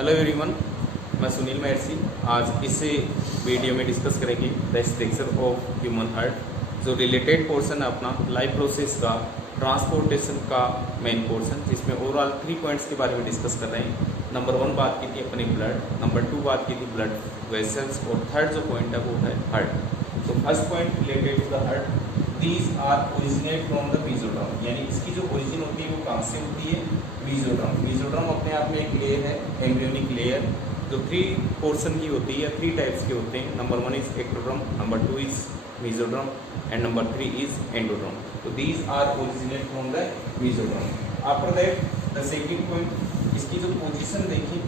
Hello everyone, मैं सुनील महर्षि। आज इस वीडियो में डिस्कस करेंगे the structure of human heart. जो रिलेटेड पोर्शन है अपना लाइफ प्रोसेस का, ट्रांसपोर्टेशन का मेन पोर्शन, जिसमें ओवरऑल 3 पॉइंट्स के बारे में डिस्कस कर रहे हैं। नंबर 1 बात की थी अपनी ब्लड, नंबर 2 बात की थी ब्लड वेसल्स, और थर्ड जो पॉइंट है वो है हार्ट। तो first point related to the heart, these are originate from the mesoderm, यानी इसकी जो ओरिजिन होती है वो कहाँ से होती है? मेसोड्रम। मेसोड्रम अपने आप में एक लेयर है, एम्ब्रियोनिक लेयर, जो 3 पोर्शन की होती है, 3 टाइप्स के होते हैं। Number 1 is ectoderm, number 2 is mesoderm and number 3 is endoderm. तो these are originate from the mesoderm. After that the second point, इसकी जो पोजीशन देखिए,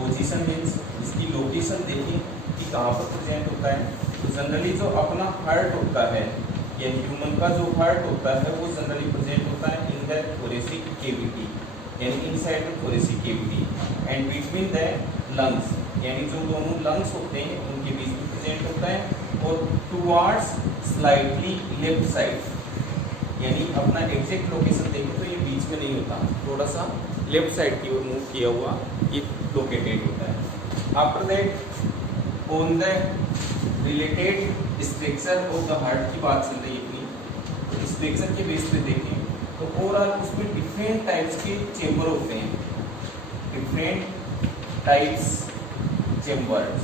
पोजीशन मीन्स इसकी लोकेशन देखिए कि कहाँ पर प्रेजेंट होता है। तो जनरली जो अपना हार्ट होता है या ह्यूमन का जो हार्ट होता है वो जनरली प्रेजेंट होता है इन द थोरेसिक कैविटी, यानी inside the thoracic cavity and between the lungs, यानी जो दोनों लंग्स होते हैं उनके बीच में प्रेजेंट होता है। और टुवार्ड्स स्लाइटली लेफ्ट साइड, यानी अपना एग्जैक्ट लोकेशन देखें तो ये बीच में नहीं होता, थोड़ा सा लेफ्ट साइड की ओर मूव किया हुआ ये लोकेटेड होता है। After that on the related structure of the heart की बात चल रही है अपनी, तो स्ट्रक्चर के बेस पे देखें तो ओवरऑल उसमें डिफरेंट टाइप्स के चेंबर होते हैं, different types chambers,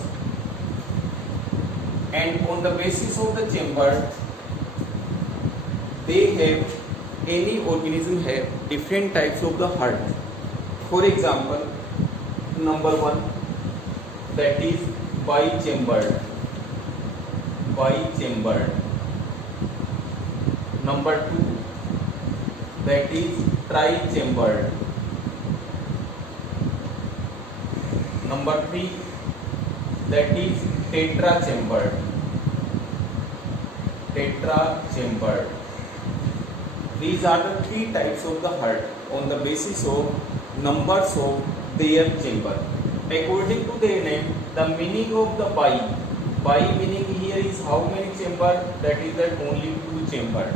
and on the basis of the chamber they have any organism have different types of the heart. For example, number 1 that is bichambered, number 2 that is trichambered, number 3 that is tetrachambered. These are the 3 types of the heart on the basis of numbers of their chamber. According to their name, the meaning of the bi meaning here is how many chamber? That is that only 2 chamber.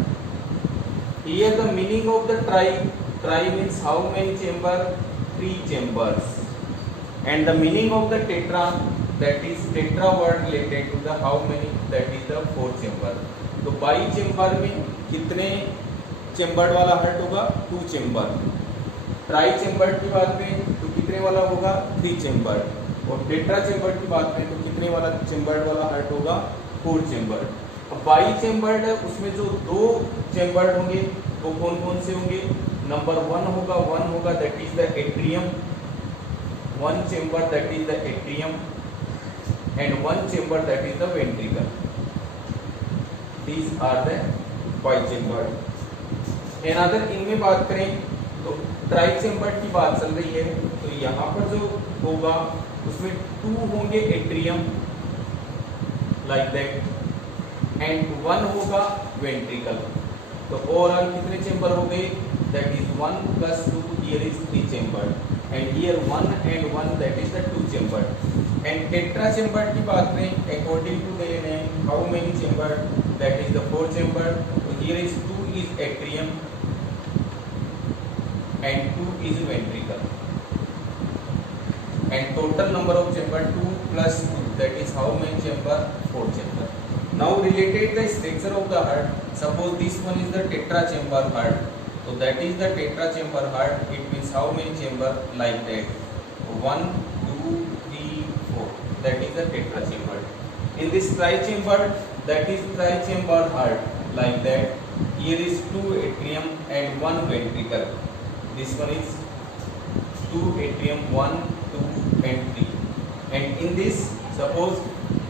Here the meaning of the tri means how many chamber? 3 chambers. And the meaning of the tetra, that is tetra word related to the how many? That is the 4 chamber. तो by chamber में कितने chambered वाला heart होगा? 2 chamber. Try chambered की बात में तो कितने वाला होगा? 3 चेम्बर्ड। और टेट्रा चेम्बर्ड की बात में तो कितने वाला चेम्बर्ड वाला हार्ट होगा? 4 चेम्बर्ड। अब बाई चेम्बर्ड है, उसमें जो 2 चेम्बर्ड होंगे वो कौन कौन से होंगे? नंबर 1 होगा that is the atrium, 1 chamber that is the atrium, and 1 chamber that is the ventricle. These are the bichambered. Another इनमें बात करें तो ट्राई चेम्बर्ड की बात चल रही है, तो यहाँ पर जो होगा उसमें 2 होंगे एट्रियम लाइक दैट एंड 1 होगा वेंट्रिकल। तो ओवरऑल कितने चेम्बर हो गए? That is 1 + 2, here is 3 chamber and here 1 and 1 that is the 2 chamber. And tetra chambered की बात करें, according to their name how many chamber? That is the 4 chamber. तो here is 2 is atrium and 2 is ventricle, and total number of chamber 2 + 2, that is how many chamber? 4 chamber. Now related the structure of the heart, suppose this one is the tetra chamber heart, so that is the tetra chamber heart, it means how many chamber? Like that 1 2 3 4, that is the tetra chamber. In this tri-chamber, that is tri-chamber heart, like that here is 2 atrium and 1 ventricle. This one is 2 atrium, 1 2 and 3, and in this suppose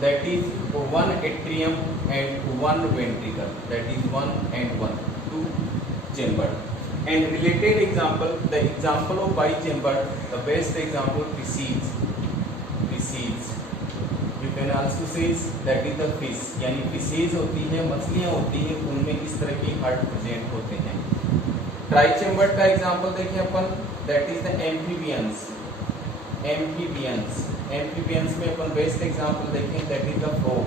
that is 1 atrium and 1 ventricle, that is 1 and 1, 2 chamber. And related example, the example of bichamber, the best example precedes. You can also say that is the fish, यानी fishes होती है, मछलियाँ होती हैं, उनमें इस तरह के हार्ट प्रेजेंट होते हैं। ट्राई चेम्बर्ड का एग्जांपल देखें अपन, that is the amphibians. Amphibians में अपन बेस्ट एग्जांपल देखें, that is the frog.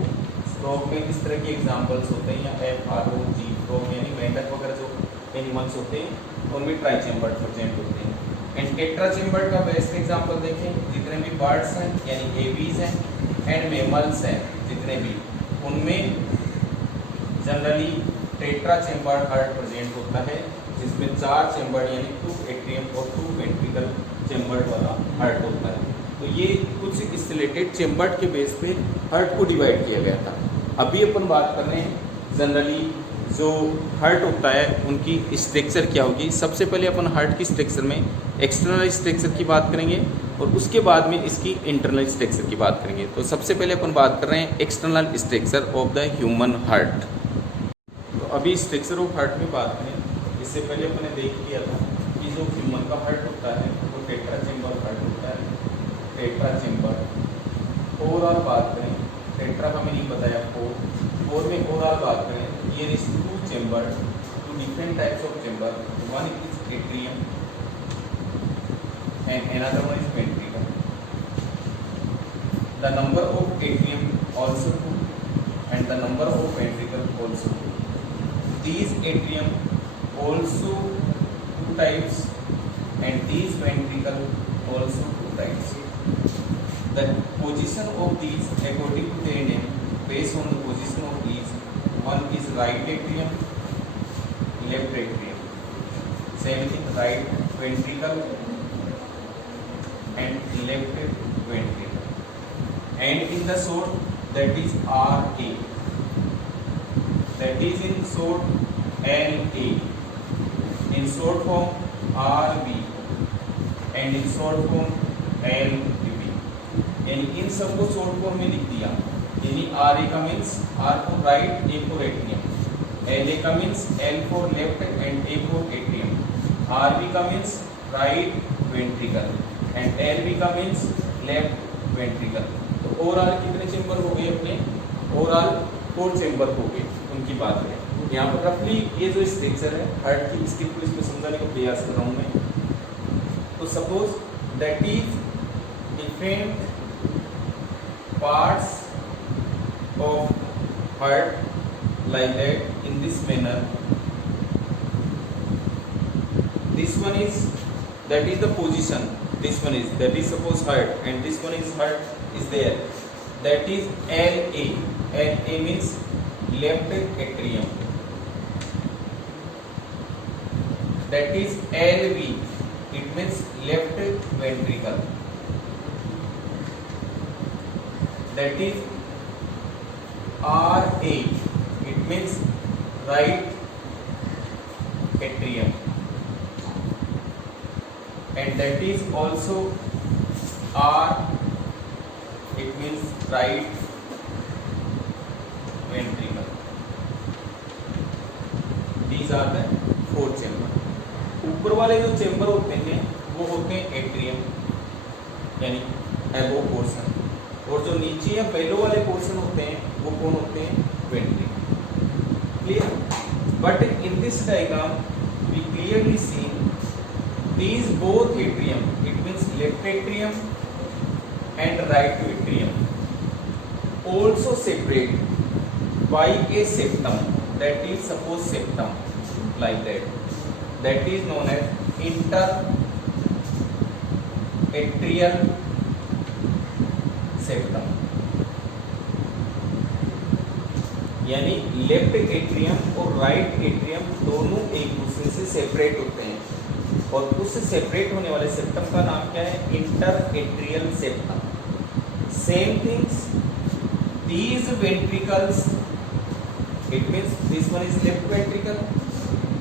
Frog में किस तरह के एग्जांपल्स होते हैं? FROG, फ्रॉग यानी मेंढक वगैरह जो एनिमल्स होते हैं उनमें ट्राई चेम्बर्ड प्रेजेंट होते हैं। एंड टेट्रा चेम्बर्ड का बेस्ट एग्जांपल देखें, जितने भी बर्ड्स हैं यानी एवीज हैं एंड मेमल्स हैं जितने भी, उनमें generally tetra chambered heart present होता है, जिसमें 4 चेम्बर्ड यानी 2 एट्रियम और 2 वेंट्रिकल चेम्बर्ड वाला हार्ट होता है। तो ये कुछ इस रिलेटेड चेम्बर्ड के बेस पे हार्ट को डिवाइड किया गया था। अभी अपन बात कर रहे हैं जनरली जो हार्ट होता है उनकी स्ट्रक्चर क्या होगी। सबसे पहले अपन हार्ट की स्ट्रक्चर में एक्सटर्नल स्ट्रक्चर की बात करेंगे और उसके बाद में इसकी इंटरनल स्ट्रक्चर की बात करेंगे। तो सबसे पहले अपन बात कर रहे हैं external structure of the human heart. तो अभी स्ट्रक्चर ऑफ हार्ट में बात करें, इससे पहले अपन ने देख लिया था कि जो ह्यूमन का हार्ट होता है वो टेट्रा चेम्बर हार्ट होता है, टेट्रा चेम्बर। ओवरऑल बात करें, टेट्रा का मीनिंग बताया फोर में ओवरऑल बात करें, here is 2 chamber, 2 different types of chamber, one is atrium and another one is ventricle. The number of atrium also 2 and the number of ventricle also 2. These atrium also 2 types and these ventricle also 2 types. The position of these according to their name, based on the position of these, one is right atrium, left atrium, same thing right ventricle and left ventricle, and in the short that is RA, that is in short LA, in short form RB and in short form LB, यानी इन सबको short form में लिख दिया। यानी R A का means R for right, A for atrium, L A का means L for left and A for atrium, R B का means right ventricle and L B का मीन्स लेफ्ट वेंट्रिकल। तो overall कितने chamber हो गए अपने? Overall 4 chamber हो गए, उनकी बात करें। यहाँ पर रफली ये जो स्ट्रक्चर है हार्ट की, इसकी को इसमें समझाने का प्रयास कर रहा हूँ मैं। तो suppose that is different parts of heart like that in this manner. This one is, that is the position, this one is, that is suppose heart and this one is heart is there, that is LA. LA means left atrium, that is LV, it means left ventricle, that is RA, it means right atrium, and that is also R, it means right ventricle. These are the 4 chamber. ऊपर वाले जो chamber होते हैं वो होते हैं atrium यानी एबो पोर्शन, और जो नीचे या बेलो वाले पोर्शन होते हैं वो कौन होते हैं? Ventricle. Clear? But in this diagram we clearly see these both atrium, it means left atrium and right atrium, also separate by a septum, that is suppose septum like that, that is known as interatrial septum। यानी left atrium और right atrium दोनों एक दूसरे से separate होते हैं, और उससे सेपरेट होने वाले सेप्टम का नाम क्या है? Inter atrial septum. Same things, these ventricles, it means this one is left ventricle,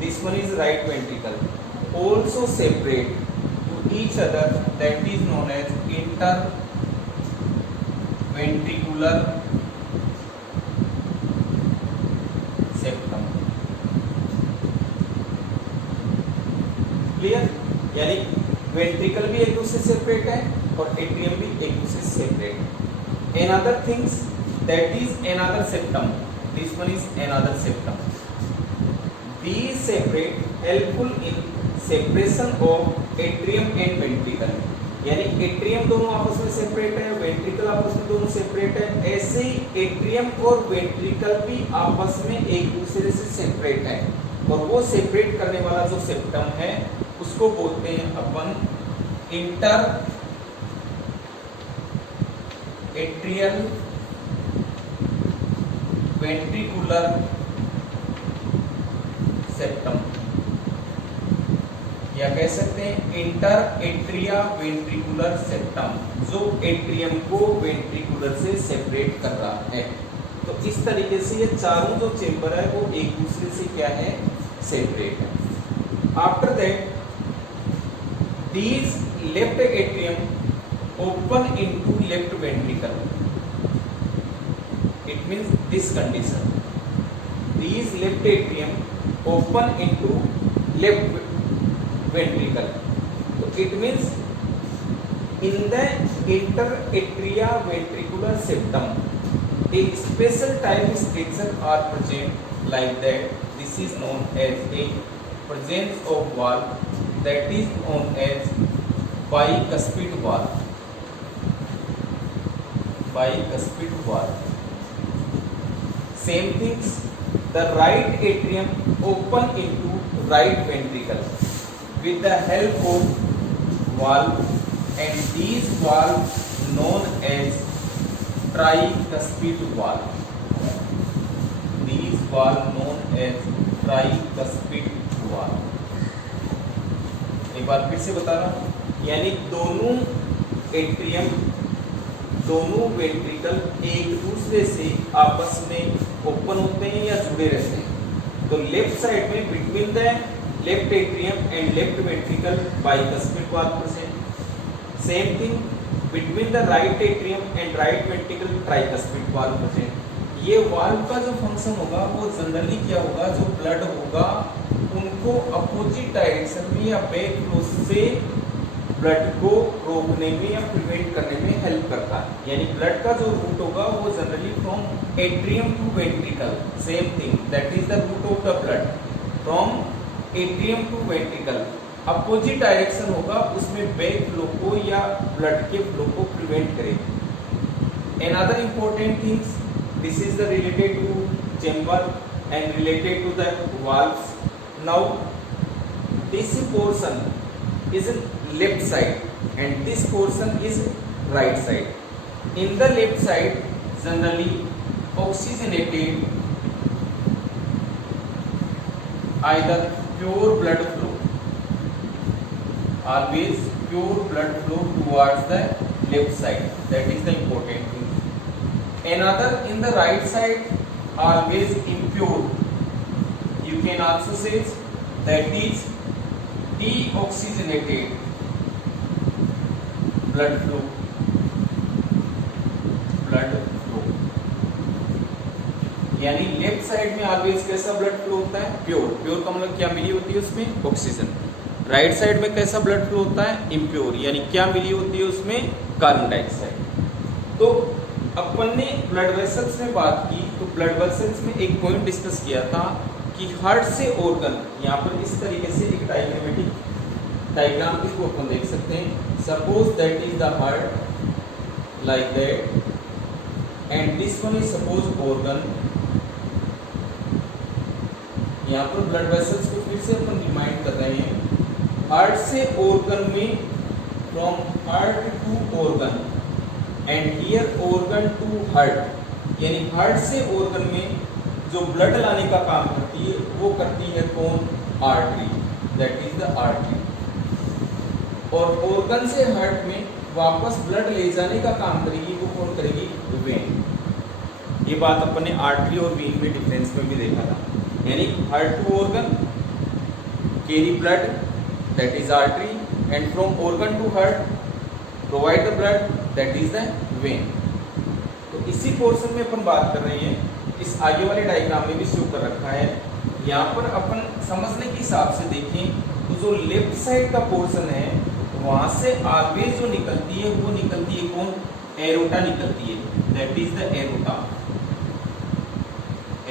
this one is right ventricle, also separate to each other, that is known as inter ventricular septum. Clear? यानी ventricle भी एक दूसरे से separate है और atrium भी एक दूसरे से separate. Another things, that is another septum, this one is another septum. These separate helpful in separation of atrium and ventricle, यानी एट्रियम दोनों आपस में सेपरेट है, वेंट्रिकल आपस में दोनों सेपरेट है, ऐसे ही एट्रियम और वेंट्रिकल भी आपस में एक दूसरे से सेपरेट है, और वो सेपरेट करने वाला जो सेप्टम है उसको बोलते हैं अपन इंटर एट्रियल वेंट्रिकुलर सेप्टम, या कह सकते हैं इंटर एट्रिया वेंट्रिकुलर सेप्टम, जो एट्रियम को वेंट्रिकुलर से सेपरेट कर रहा है। तो इस तरीके से ये चारों जो चेंबर है वो एक दूसरे से क्या है, सेपरेट है। After that these left atrium open into left ventricle, it means this condition, these left atrium open into left ventricle, so it means in the interatria ventricular septum a special type structure are present like that, this is known as a presence of valve, that is known as bicuspid valve, bicuspid valve. Same things, the right atrium open into right ventricle with the help of valve, and these valves known as tricuspid valve, these valve known as tricuspid valve। एक बार फिर से बता रहा हूं, यानी दोनों atrium, दोनों ventricle एक दूसरे से आपस में ओपन होते हैं या जुड़े रहते हैं। तो लेफ्ट साइड में between the left atrium and left ventricle bicuspid valve present. Same thing between the right atrium and right ventricle tricuspid valve present. ये वाल्व का जो फंक्शन होगा वो जनरली क्या होगा, जो ब्लड होगा उनको अपोजिट डायरेक्शन में या बैक फ्लो से ब्लड को रोकने में या प्रिवेंट करने में हेल्प करता है। यानी ब्लड का जो रूट होगा वो generally from atrium to ventricle, same thing, that is the route of the blood from atrium to ventricle, opposite direction होगा उसमें बैक फ्लो को या ब्लड के फ्लो को प्रिवेंट करेगी। Another important things, this is the related to chamber and related to the valves. Now this portion is left side and this portion is right side. In the left side generally oxygenated, either pure blood flow, always pure blood flow towards the left side, that is the important thing. Another, in the right side always impure, you can also say that is deoxygenated blood flow, यानी left side में always कैसा blood flow होता है, pure. Pure का मतलब क्या मिली होती है उसमें, ऑक्सीजन। राइट साइड में कैसा ब्लड फ्लो होता है, इम्प्योर, यानी क्या मिली होती है उसमें, कार्बन डाइऑक्साइड। तो अपन ने ब्लड वेसल्स में बात की, तो ब्लड वेसल्स में एक पॉइंट डिस्कस किया था कि हार्ट से ऑर्गन, यहाँ पर इस तरीके से एक डायग्रामेटिक डायग्राम इसको अपन देख सकते हैं। Suppose that is the heart like that and this one is suppose organ. यहाँ पर ब्लड वेसल्स को फिर से अपन रिमाइंड कर रहे हैं, हार्ट से ऑर्गन में, from heart to organ and here organ to heart, यानी हार्ट से ऑर्गन में जो ब्लड लाने का काम करती है वो करती है कौन, artery, that is the artery. और ऑर्गन से हार्ट में वापस ब्लड ले जाने का काम करेगी वो कौन करेगी, वेन। ये बात अपन ने आर्टरी और वेन में डिफरेंस में भी देखा था, यानी heart to organ carry blood, that is artery, and from organ to heart provide the blood, that is the vein. तो इसी पोर्शन में अपन बात कर रहे हैं, इस आगे वाले डायग्राम में भी शो कर रखा है। यहाँ पर अपन समझने के हिसाब से देखें तो जो लेफ्ट साइड का पोर्शन है वहां से ऑलवेज जो निकलती है वो निकलती है कौन, एरोटा निकलती है, that is the aorta.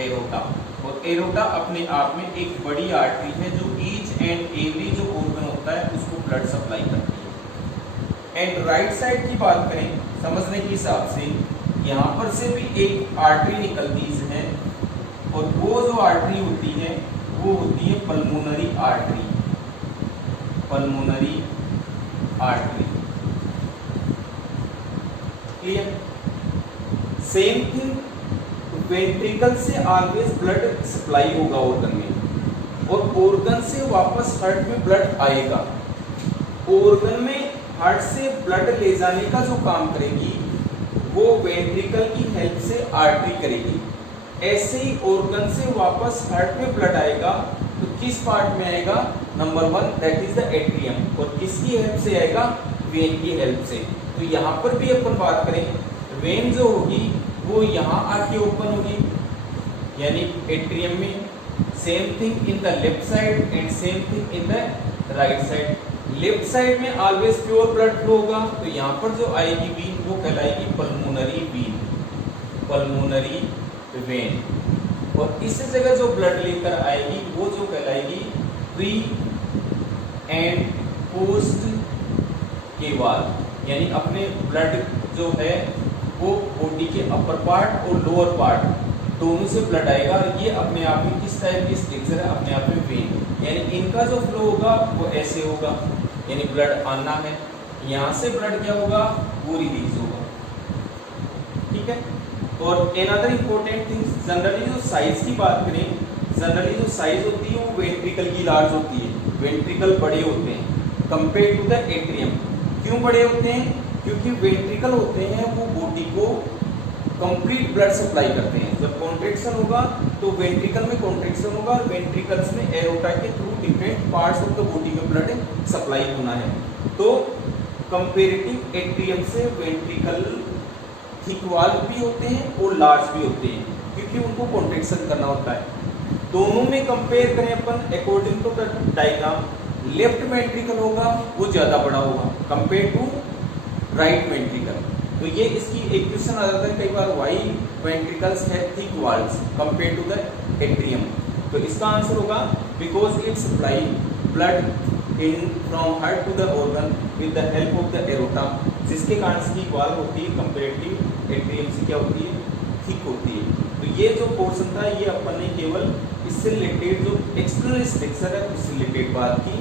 Aorta, और एरोटा अपने आप में एक बड़ी आर्टरी है जो ईच एंड एवरी जो ऑर्गन होता है उसको ब्लड सप्लाई करती है। एंड राइट साइड की बात करें समझने के हिसाब से, यहाँ पर से भी एक आर्टरी निकलती है और वो जो आर्टरी होती है वो होती है pulmonary artery, pulmonary artery. Clear? Same thing, ventricle से ऑलवेज ब्लड सप्लाई होगा ऑर्गन में, और ऑर्गन से वापस हार्ट में ब्लड आएगा। ऑर्गन में हार्ट से ब्लड ले जाने का जो काम करेगी वो वेंट्रिकल की हेल्प से आर्टरी करेगी। ऐसे ही ऑर्गन से वापस हार्ट में ब्लड आएगा तो किस पार्ट में आएगा? Number 1 that is the atrium, और किसकी हेल्प से आएगा? वेन की हेल्प से। तो यहाँ पर भी अपन बात करें, वेन जो होगी वो यहाँ आके ओपन होगी, यानी एट्रियम में। Same thing in the left side and same thing in the right side. Left side में ऑलवेज प्योर ब्लड फ्लो होगा, तो यहाँ पर जो आएगी वीन वो कहलाएगी पल्मोनरी वीन, पल्मोनरी वेन। और इस जगह जो ब्लड लेकर आएगी वो जो कहलाएगी प्री एंड पोस्ट के वाल, यानी अपने ब्लड जो है वो बॉडी के अपर पार्ट और लोअर पार्ट दोनों से ब्लड आएगा। और ये अपने आप में किस टाइप की स्ट्रक्चर है? अपने आप में वेन, यानी इनका जो फ्लो होगा वो ऐसे होगा, यानी ब्लड आना है, यहाँ से ब्लड क्या होगा? वो रिलीज होगा। ठीक है? और अनदर इंपॉर्टेंट थिंग, जनरली जो साइज की बात करें, जनरली जो साइज होती है वो वेंट्रिकल की लार्ज होती है, वेंट्रिकल बड़े होते हैं कंपेयर टू द एट्रियम। क्यों बड़े होते हैं? क्योंकि वेंट्रिकल होते हैं वो बॉडी को कंप्लीट ब्लड सप्लाई करते हैं। जब कॉन्ट्रैक्शन होगा तो वेंट्रिकल में कॉन्ट्रैक्शन होगा, और वेंट्रिकल्स में एरोटा के through different parts of the body में ब्लड सप्लाई होना है। तो कंपेरेटिव एट्रियम से वेंट्रिकल थिक वाल भी होते हैं और लार्ज भी होते हैं, क्योंकि उनको कॉन्ट्रैक्शन करना होता है। दोनों में कंपेयर करें अपन according to the diagram, left ventricle होगा वो ज़्यादा बड़ा होगा कंपेयर टू राइट वेंट्रिकल। तो ये इसकी एक क्वेश्चन आ जाता है कई बार, व्हाई वेंट्रिकल्स है thick walls compare to the atrium. तो इसका आंसर होगा because it supply blood in from heart to the organ with the help of the aorta, जिसके कारण इसकी वाल होती है कंपेरेटिव एट्रियम से क्या होती है? थिक होती है। तो ये जो पोर्शन था ये अपन ने केवल इससे रिलेटेड जो एक्सटर्नल स्ट्रक्चर है उससे रिलेटेड बात की।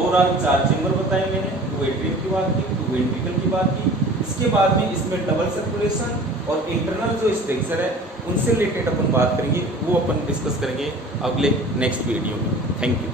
और आज 4 चेंबर बताए मैंने, 2 एट्रियम की बात की, 2 वेंट्रिकल की बात की। इसके बाद में इसमें डबल सर्कुलेशन और इंटरनल जो स्ट्रक्चर है उनसे रिलेटेड अपन बात करेंगे, वो अपन डिस्कस करेंगे अगले नेक्स्ट वीडियो में। Thank you.